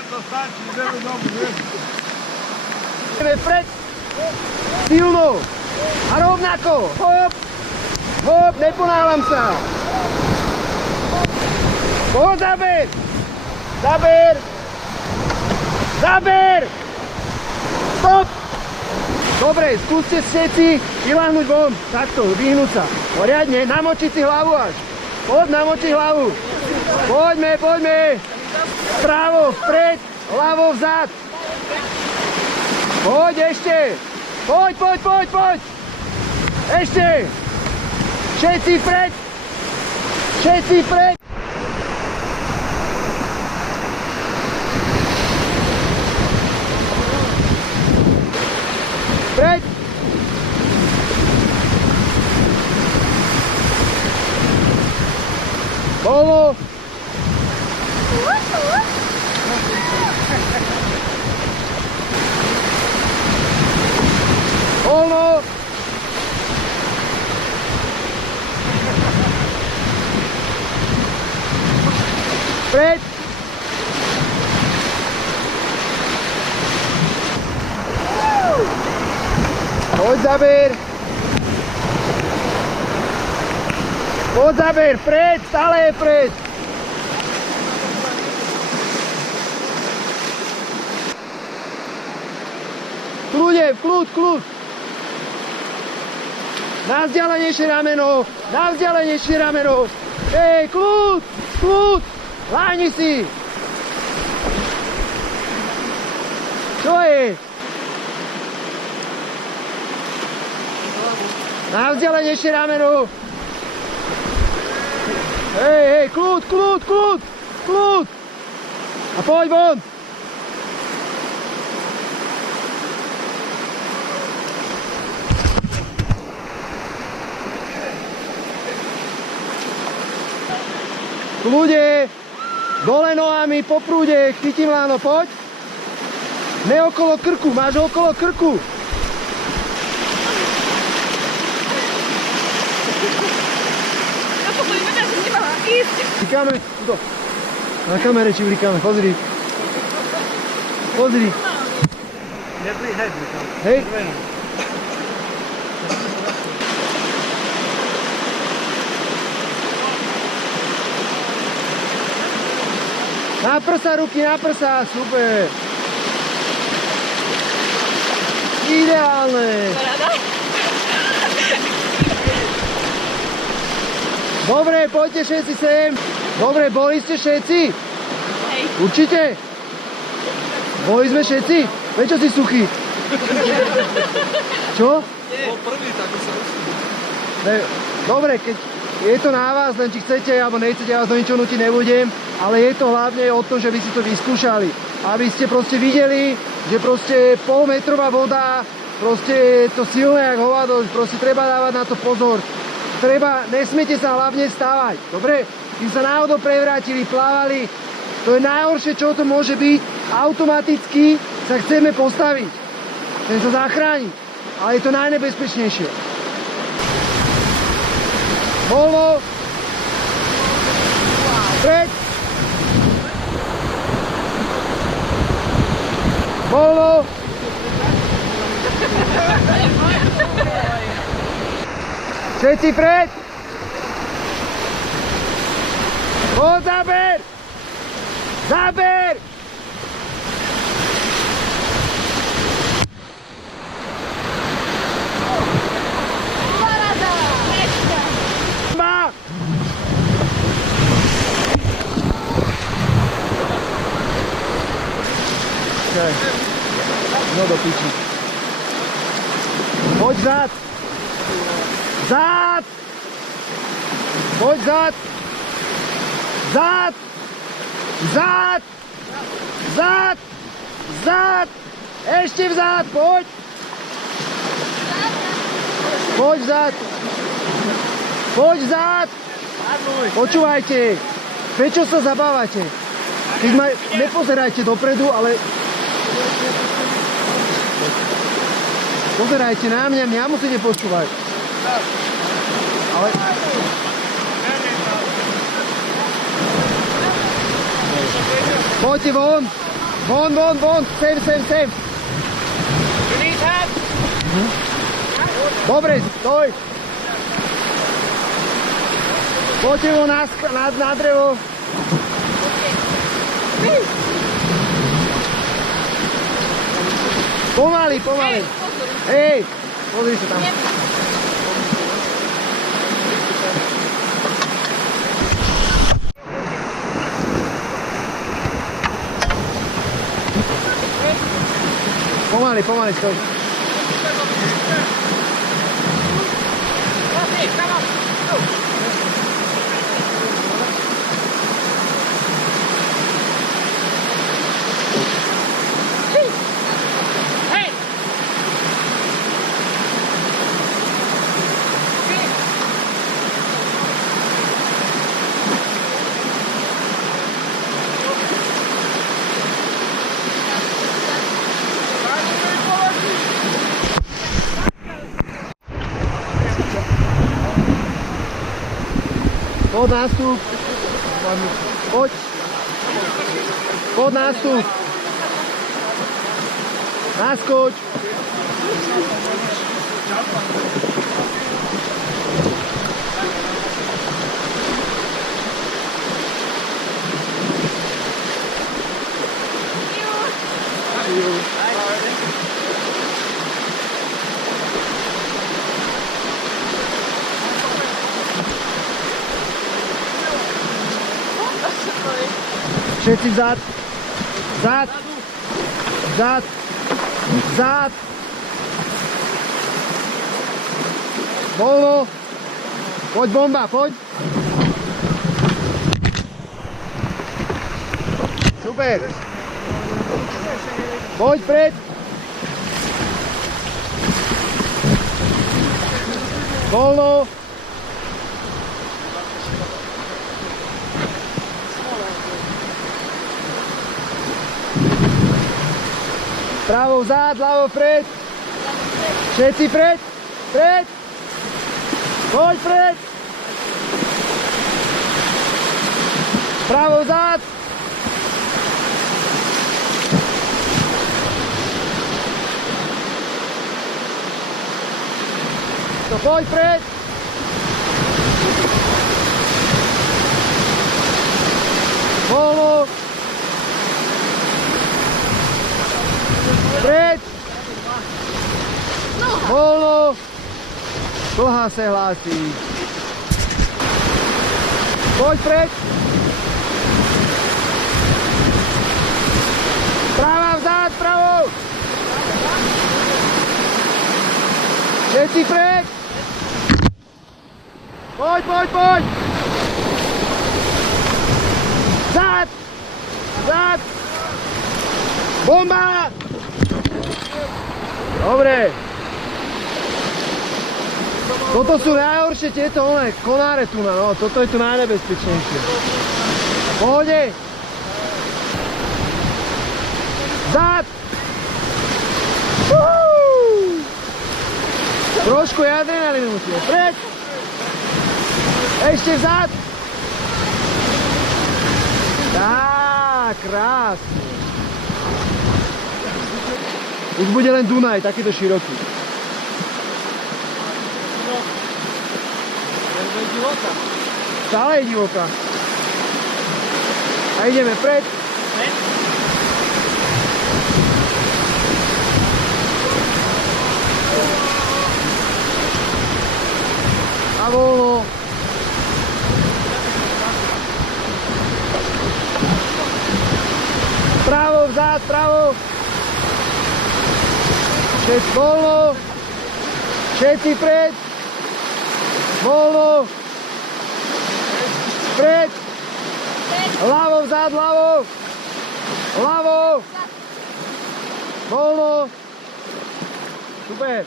to stačí, ideme domu, vieš. Ideme vpred, silno a rovnako, hop, hop, neponáhľam sa. Poď, zaber, zaber, zaber, stop. Dobre, skúste všetci vyľahnúť von, takto, vyhnúť sa, poriadne, namočiť si hlavu až. Poď, namočiť hlavu. Poďme, poďme. Vpravo, vpred, ľavo, vzad. Poď ešte. Poď, poď, poď, poď. Ešte. Všetci vpred. Všetci vpred. Vpred. Voľno. Voľno. Vpred. Poď, zaber. Poď, zaber, vpred, stále je vpred. Kľude, kľud, kľud. Na vzdialenejšie rameno, na vzdialenejšie rameno. Hej, kľud, kľud, láni si. Čo je? Na vzdialenejšie rameno. Hej, hej, kľud, kľud, kľud, kľud. A poď von. Kľude, dole nohami, po prúde, chytím láno, poď. Ne okolo krku, máš ho okolo krku. Vlikáme, tuto. Na kamere či vlikáme, pozri. Pozri. Hej. Na prsa ruky, na prsa, super. Ideálne. Dobre, poďte všetci sem. Dobre, boli ste všetci? Hej. Určite? Boli sme všetci? Prečo si suchý? Čo? Bol prvý, tak sa Dobre, keď je to na vás, len či chcete alebo nechcete, ja vás do ničoho nútiť nebudem, ale je to hlavne o tom, že by si to vyskúšali. Aby ste proste videli, že proste polmetrová voda, proste je to silné jak hovado, proste treba dávať na to pozor. Nesmiete sa hlavne stávať, dobre? Kým sa náhodou prevrátili, plávali, to je najhoršie, čo to môže byť. Automaticky sa chceme postaviť. Chcem sa zachrániť, ale je to najnebezpečnejšie. Voľno. Vpred. Voľno. Všetci vpred. Poď, zaber. Zaber. No do piči. Poď zad. Zad. Poď zad. Zad. Zad. Zad. Zad. Ešte vzad, poď. Poď vzad. Poď vzad. Počúvajte. Prečo sa zabávate? Keď nepozerajte dopredu, ale pozerajte na mňa musíte počúvať. Ale... Poďte von. Von, sem. Dobre, stoj. Poďte ho na drevo. Pomaly. Hej, pozri sa tam. Pomaly, stoj. Poď nástup. Poď nástup. Naskoč. Všetci vzad. Voľno. Poď bomba, poď. Super. Poď pred. Voľno. Pravo vzad, ľavo pred. Všetci pred. Poď pred. Pravo vzad. To poď pred. Voľno. Pred. Voľno. Dlhá se hlásí. Poď pred. Práva vzad, pravo. Všetci pred. Poď. Vzad. Bomba. Dobre. Toto sú najhoršie tieto konáre tu, no. Toto je tu najnebezpečnejšie. Pohode. Vzad. Trošku adrenalínu musíme. Preď. Ešte vzad. Tá, krásne. Už bude len Dunaj, takýto široký. Stále je divoká. A ideme pred. A voľno. Pravo, vzad, pravo. Všetci voľno. Všetci pred. Voľno. Pred. Ľavo, vzad, ľavo. Ľavo. Voľno. Super.